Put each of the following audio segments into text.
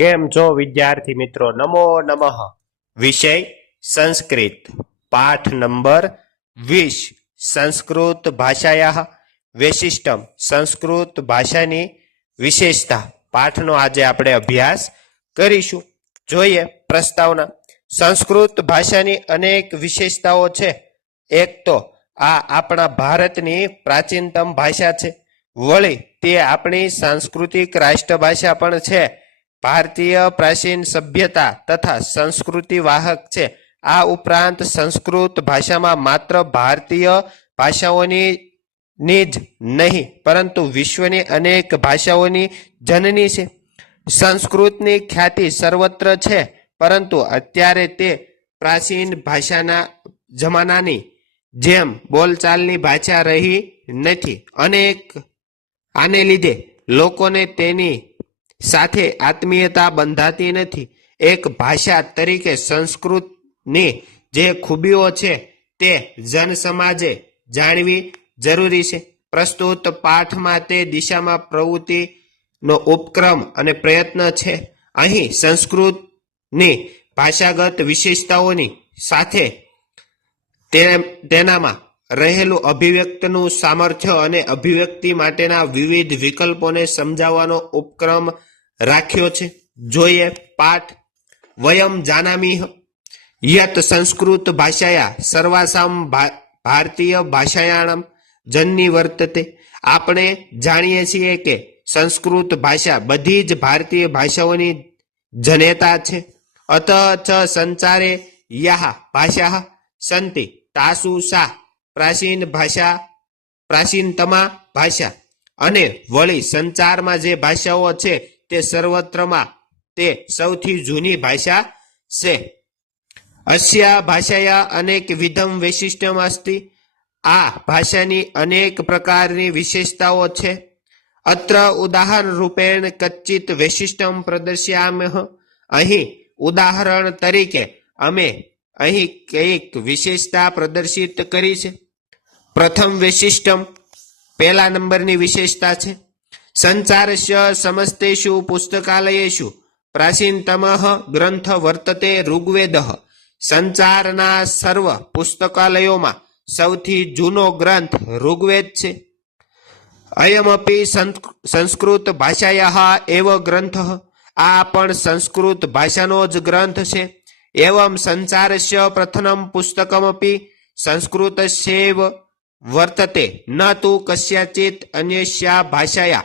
કેમ છો વિદ્યાર્થી મિત્રો? નમો નમઃ. વિષય સંસ્કૃત, પાઠ નંબર 20, સંસ્કૃત ભાષાયા વૈશિષ્ટમ, સંસ્કૃત ભાષાની વિશેષતા. પાઠનો આજે આપણે અભ્યાસ કરીશું. જોઈએ પ્રસ્તાવના. સંસ્કૃત ભાષાની અનેક વિશેષતાઓ છે. એક તો આ આપણા ભારતની પ્રાચીનતમ ભાષા છે. વળી તે આપણી સાંસ્કૃતિક રાષ્ટ્રભાષા પણ છે. ભારતીય પ્રાચીન સભ્યતા તથા સંસ્કૃતિ વાહક છે. આ ઉપરાંત સંસ્કૃત ભાષામાં માત્ર ભારતીય ભાષાઓની જ નહીં પરંતુ વિશ્વની અનેક ભાષાઓની જનની છે. સંસ્કૃતની ખ્યાતિ સર્વત્ર છે, પરંતુ અત્યારે તે પ્રાચીન ભાષાના જમાનાની જેમ બોલચાલની ભાષા રહી નથી. આને લીધે લોકોને તેની સાથે આત્મીયતા બંધાતી નથી. એક ભાષા તરીકે સંસ્કૃતની જે ખૂબીઓ છે તે જનસમાજે જાણવી જરૂરી છે. પ્રસ્તુત પાઠમાં તે દિશામાં પ્રવૃત્તિનો ઉપક્રમ અને પ્રયત્ન છે. અહીં સંસ્કૃતની ભાષાગત વિશેષતાઓની સાથે તેનામાં રહેલું અભિવ્યક્તિનું સામર્થ્ય અને અભિવ્યક્તિ માટેના વિવિધ વિકલ્પોને સમજાવવાનો ઉપક્રમ રાખ્યો છે. જોઈએ પાઠ. વયમ જાનામિહ યત સંસ્કૃત ભાષાયા સર્વાસામ ભારતીય ભાષાયાણમ જનની વર્તતે. આપણે જાણીએ છીએ કે સંસ્કૃત ભાષા બધી જ ભારતીય ભાષાઓની જનેતા છે. અતઃ ચ સંચારે યાહ ભાષા સંતિ તાસુ સા પ્રાચીનતમા ભાષા. અને વળી સંચારમાં જે ભાષાઓ છે તે સર્વત્રમાં તે સૌથી જૂની ભાષા છે. અસ્યા ભાષાયા અનેક વિધમ વૈશિષ્ટ્યમ અસ્તિ. આ ભાષાની અનેક પ્રકારની વિશેષતાઓ છે. અત્ર ઉદાહરણ રૂપેણ કચ્ચિત વૈશિષ્ટ્યમ પ્રદર્શ્યામઃ. અહીં ઉદાહરણ તરીકે અમે અહીં કઈક વિશેષતા પ્રદર્શિત કરી છે. પ્રથમ વૈશિષ્ટ્યમ, પહેલા નંબરની વિશેષતા છે. સંચારસ્ય સમસ્તેષુ પુસ્તકાલયેષુ પ્રાચીનતમઃ ગ્રંથ વર્તતે ઋગ્વેદઃ. સંચારના સર્વ પુસ્તકાલયોમાં સૌથી જૂનો ગ્રંથ ઋગ્વેદ છે. અયમપી સંસ્કૃત ભાષાયાઃ એવ ગ્રંથઃ. આ પણ સંસ્કૃત ભાષાનો જ ગ્રંથ છે. એવં સંચારસ્ય પ્રથમં પુસ્તકમપી સંસ્કૃતસ્યૈવ વર્તતે ન તુ કસ્યાચિત અન્યસ્યા ભાષાયા.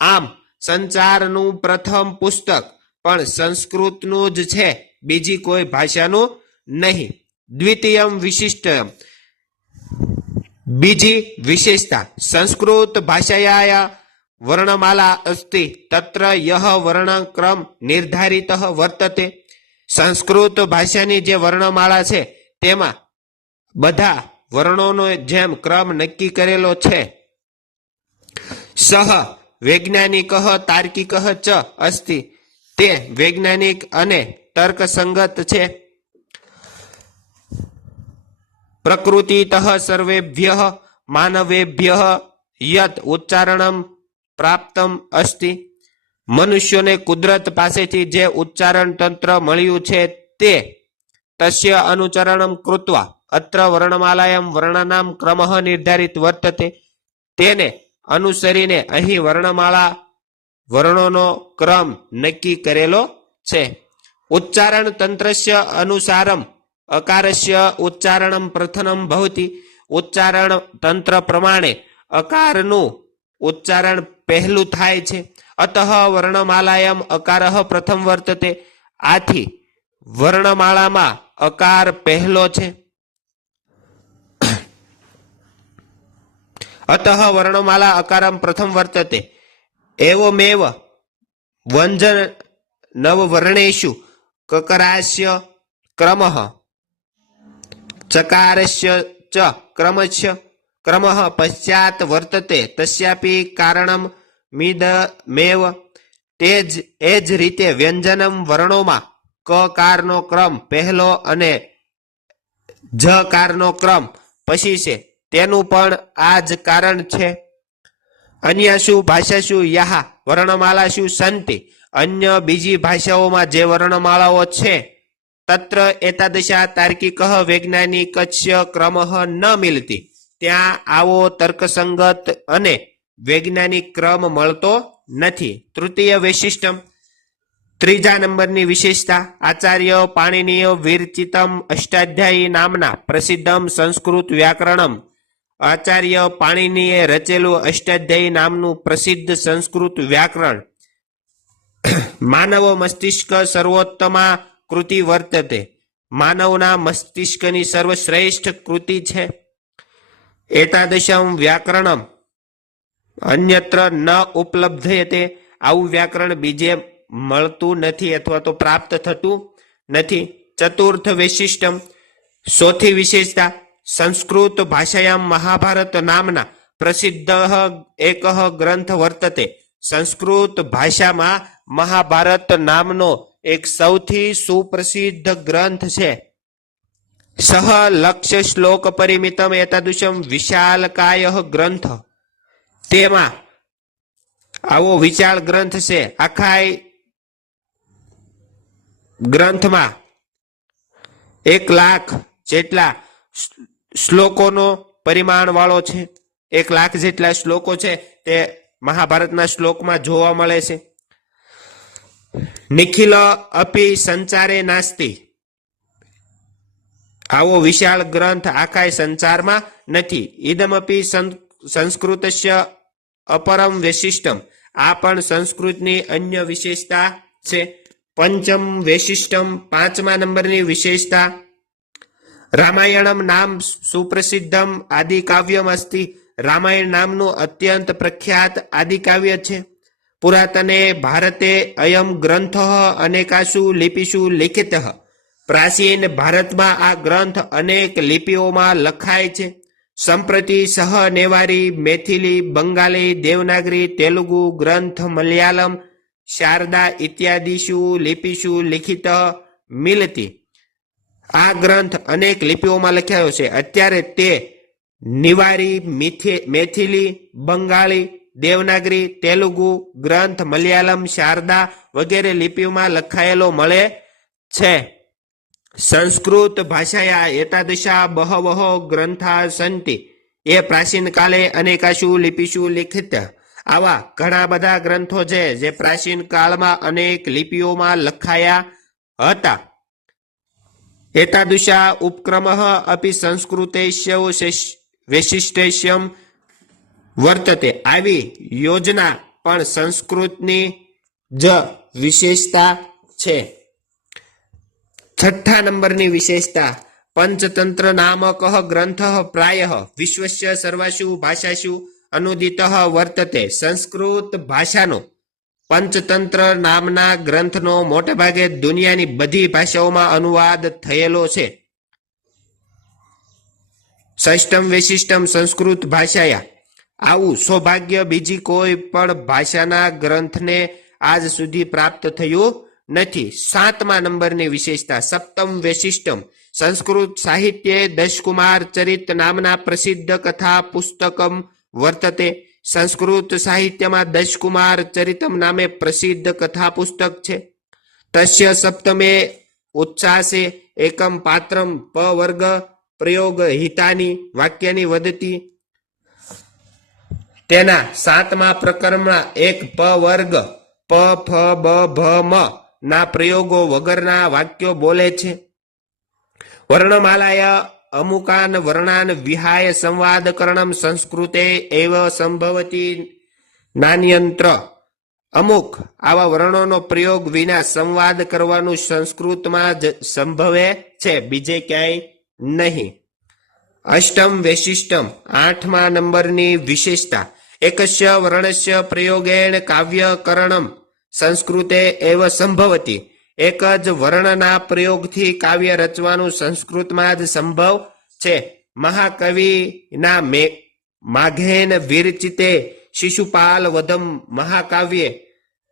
આમ સંચારનું પ્રથમ પુસ્તક પણ સંસ્કૃતનું જ છે, બીજી કોઈ ભાષાનું નહીં. દ્વિતીયમ વિશિષ્ટમ, બીજી વિશેષતા. સંસ્કૃત ભાષાયા વર્ણમાલા અસ્તિ તત્ર યહ વર્ણક્રમ નિર્ધારિતઃ વર્તતે. સંસ્કૃત ભાષાની જે વર્ણમાળા છે તેમાં બધા વર્ણોનો જેમ ક્રમ નક્કી કરેલો છે. સહ વૈજ્ઞાનિક તાર્કિક ચ અસ્તિ. તે વૈજ્ઞાનિક અને તર્કસંગત છે. પ્રકૃતિતઃ સર્વેભ્યઃ માનવેભ્યઃ યત ઉચ્ચારણમ પ્રાપ્તમ અસ્તિ. મનુષ્યોને કુદરત પાસેથી જે ઉચ્ચારણ તંત્ર મળ્યું છે તે તસ્ય અનુચરણમ કૃત્વા અત્ર વર્ણમાલાયામ વર્ણનામ ક્રમઃ નિર્ધારિત વર્તતે. તેને અનુસરીને અહીં વર્ણોનો ક્રમ નક્કી કરેલો છે. ઉચ્ચારણ તંત્રસ્ય અનુસારમ અકારસ્ય ઉચ્ચારણમ પ્રથમમ ભવતિ. ઉચ્ચારણ તંત્ર પ્રમાણે અકારનું ઉચ્ચારણ પહેલું થાય છે. અતઃ વર્ણમાલાયામ અકારઃ પ્રથમ વર્તતે. આથી વર્ણમાળામાં અકાર પહેલો છે. અતઃ વર્ણમાલા અકારમ પ્રથમ વર્તતે. એવમેવ વ્યંજન નવવર્ણેષુ કકારસ્ય ક્રમઃ ચકારસ્ય ચ ક્રમઃ પશ્ચાત વર્તતે. તસ્યાપી કારણમ મિદમેવ. એ જ રીતે વ્યંજનમ વર્ણોમાં કકારનો ક્રમ પહેલો અને જકારનો ક્રમ પછી છે. તેનું પણ આ જ કારણ છે. અન્યસુ ભાષાસુ યાહ વર્ણમાલાસુ સંતિ. અન્ય બીજી ભાષાઓમાં જે વર્ણમાળાઓ છે તત્ર એતાદશા તાર્કિક વૈજ્ઞાનિકસ્ય ક્રમ ન મિલતી, ત્યાં આવો તર્કસંગત અને વૈજ્ઞાનિક ક્રમ મળતો નથી. તૃતીય વૈશિષ્ટમ, ત્રીજા નંબરની વિશેષતા, આચાર્ય પાણિનીય વિરચિતમ અષ્ટાધ્યાયી નામના પ્રસિદ્ધમ સંસ્કૃત વ્યાકરણમ, આચાર્ય પાણિનીએ રચેલું અષ્ટાધ્યાયી નામનું પ્રસિદ્ધ સંસ્કૃત વ્યાકરણ માનવ મસ્તિષ્ક સર્વોત્તમા કૃતિ વર્તતે, માનવના મસ્તિષ્કની સર્વશ્રેષ્ઠ કૃતિ છે. એતાદશમ વ્યાકરણમ અન્યત્ર ન ઉપલબ્ધયતે, આવું વ્યાકરણ બીજે મળતું નથી અથવા તો પ્રાપ્ત થતું નથી. ચતુર્થ વૈશિષ્ટમ, ચોથી વિશેષતા, સંસ્કૃત ભાષાયામ મહાભારત નામના પ્રસિદ્ધ એક ગ્રંથ વર્તતે, સંસ્કૃત ભાષામાં મહાભારત નામનો એક સૌથી સુપ્રસિદ્ધ ગ્રંથ છે. સહ લક્ષ્ય શ્લોક પરિમિતમ એતાદૃશમ વિશાલકાય ગ્રંથ, તેમાં આવો વિશાળ ગ્રંથ છે. આખા ગ્રંથમાં 1,00,000 જેટલા શ્લોકોનો પરિમાણ વાળો છે. 1,00,000 જેટલા શ્લોકો છે તે મહાભારતના શ્લોકમાં જોવા મળે છે. નિખિલ અપી સંચારે નાસ્તિ, આવો વિશાળ ગ્રંથ આખા સંસારમાં નથી. ઇદમપી સંસ્કૃતસ્ય અપરમ વૈશિષ્ટમ, આ પણ સંસ્કૃતની અન્ય વિશેષતા છે. પંચમ વૈશિષ્ટમ, પાંચમા નંબરની વિશેષતા, રામાયણમ નામ સુપ્રસિદ્ધમ આદિકાવ્યમ અસ્તિ, રામાયણ નામનું અત્યંત પ્રખ્યાત આદિકાવ્ય છે. પુરાતને ભારતે અયમ ગ્રંથ અનેકાસુ લિપિષુ લિખિત, પ્રાચીન ભારતમાં આ ગ્રંથ અનેક લિપિઓમાં લખાય છે. સંપ્રતિ સહ નેવારી, મેથિલી, બંગાળી, દેવનાગરી, તેલુગુ ગ્રંથ મલયાલમ, શારદા ઇત્યાદિષુ લિપિષુ લિખિત મિલતી, આ ગ્રંથ અનેક લિપિઓમાં લખાયો છે. અત્યારે તે નિવારી, મેથિલી, બંગાળી, દેવનાગરી, તેલુગુ ગ્રંથ મલયાલમ, શારદા વગેરે લિપિઓમાં લખાયેલો મળે છે. સંસ્કૃત ભાષાયા એતાદશા બહવઃ ગ્રંથા સંતિ, એ પ્રાચીન કાલે અનેકાશુ લિપિષુ લિખિત, આવા ઘણા બધા ગ્રંથો છે જે પ્રાચીન કાળમાં અનેક લિપિઓમાં લખાયા હતા. એતાદૃશા ઉપક્રમઃ અપી સંસ્કૃતેસ્ય વૈશિષ્ટ્યમ વર્તતે, આવી યોજના પણ સંસ્કૃતની જ વિશેષતા છે. છઠ્ઠા નંબરની વિશેષતા, પંચતંત્ર નામક ગ્રંથ પ્રાયઃ વિશ્વસ્ય સર્વાસુ ભાષાસુ અનુદિત વર્તતે, સંસ્કૃત ભાષાનો પંચતંત્ર નામના ગ્રંથનો મોટેભાગે દુનિયાની બધી ભાષાઓમાં અનુવાદ થયેલો છે. ષષ્ઠમ વૈશિષ્ટમ સંસ્કૃત ભાષાયા, આવું સૌભાગ્ય બીજી કોઈ પણ ભાષાના ગ્રંથને આજ સુધી પ્રાપ્ત થયું નથી. સાતમા નંબરની વિશેષતા, સપ્તમ વૈશિષ્ટમ, સંસ્કૃત સાહિત્યે દશકુમાર ચરિત નામના પ્રસિદ્ધ કથા પુસ્તકમ વર્તતે, સંસ્કૃત સાહિત્યમાં દશકુમાર ચરિતમ નામે પ્રસિદ્ધ કથા પુસ્તક છે. તસ્ય સપ્તમે ઉચ્છાસે એકમ પાત્રમ પ વર્ગ પ્રયોગ હિતાની વાક્યની વદતી, તેના સાતમા પ્રકરણમાં એક પ વર્ગ પ ફ બ ભ મ ના પ્રયોગો વગરના વાક્યો બોલે છે. વર્ણમાલાયા અમુકાન વર્ણાન વિહાય સંવાદકરણમ સંસ્કૃતે એવ સંભવતી નાન્યંત્ર, અમુક આવા વર્ણોનો પ્રયોગ વિના સંવાદ કરવાનું સંસ્કૃતમાં જ સંભવે છે, બીજે ક્યાંય નહીં. અષ્ટમ વૈશિષ્ટમ, આઠમા નંબરની વિશેષતા, એકસ્ય વર્ણસ્ય પ્રયોગેણ કાવ્યકરણમ સંસ્કૃતે એવ સંભવતી, એક જ વર્ણના પ્રયોગથી કાવ્ય રચવાનું સંસ્કૃતમાં જ સંભવ છે. મહાકવિના માઘેન વિરચિતે શિશુપાલ વદમ મહાકાવ્યે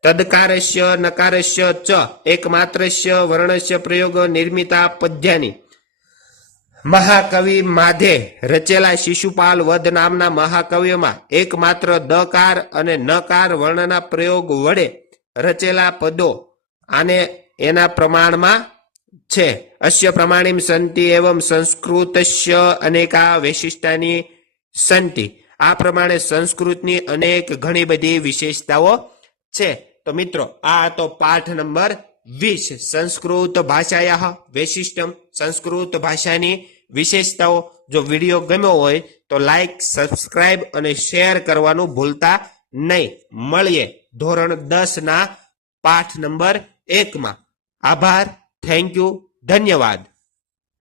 તદકારસ્ય નકારસ્ય ચ એકમાત્રસ્ય વર્ણસ્ય પ્રયોગ નિર્મિતા પદ્યાની, મહાકવિ માધે રચેલા શિશુપાલ વધ નામના મહાકાવ્યમાં એકમાત્ર દકાર અને નકાર વર્ણના પ્રયોગ વડે રચેલા પદો આને એના પ્રમાણમાં છે. અસ્ય પ્રમાણિમ સંતિ એવં સંસ્કૃતસ્ય અનેકા વૈશિષ્ટાની સંતિ. આ પ્રમાણે સંસ્કૃતની અનેક ઘણી બધી વિશેષતાઓ છે. તો મિત્રો આ હતો પાઠ નંબર 20 સંસ્કૃત ભાષાયા વૈશિષ્ટમ. સંસ્કૃત ભાષાની વિશેષતાઓ. જો વિડીયો ગમ્યો હોય તો લાઈક, સબસ્ક્રાઇબ અને શેર કરવાનું ભૂલતા નહીં. મળીએ ધોરણ 10 ના પાઠ નંબર 1 માં. આભાર. Thank you. ધન્યવાદ.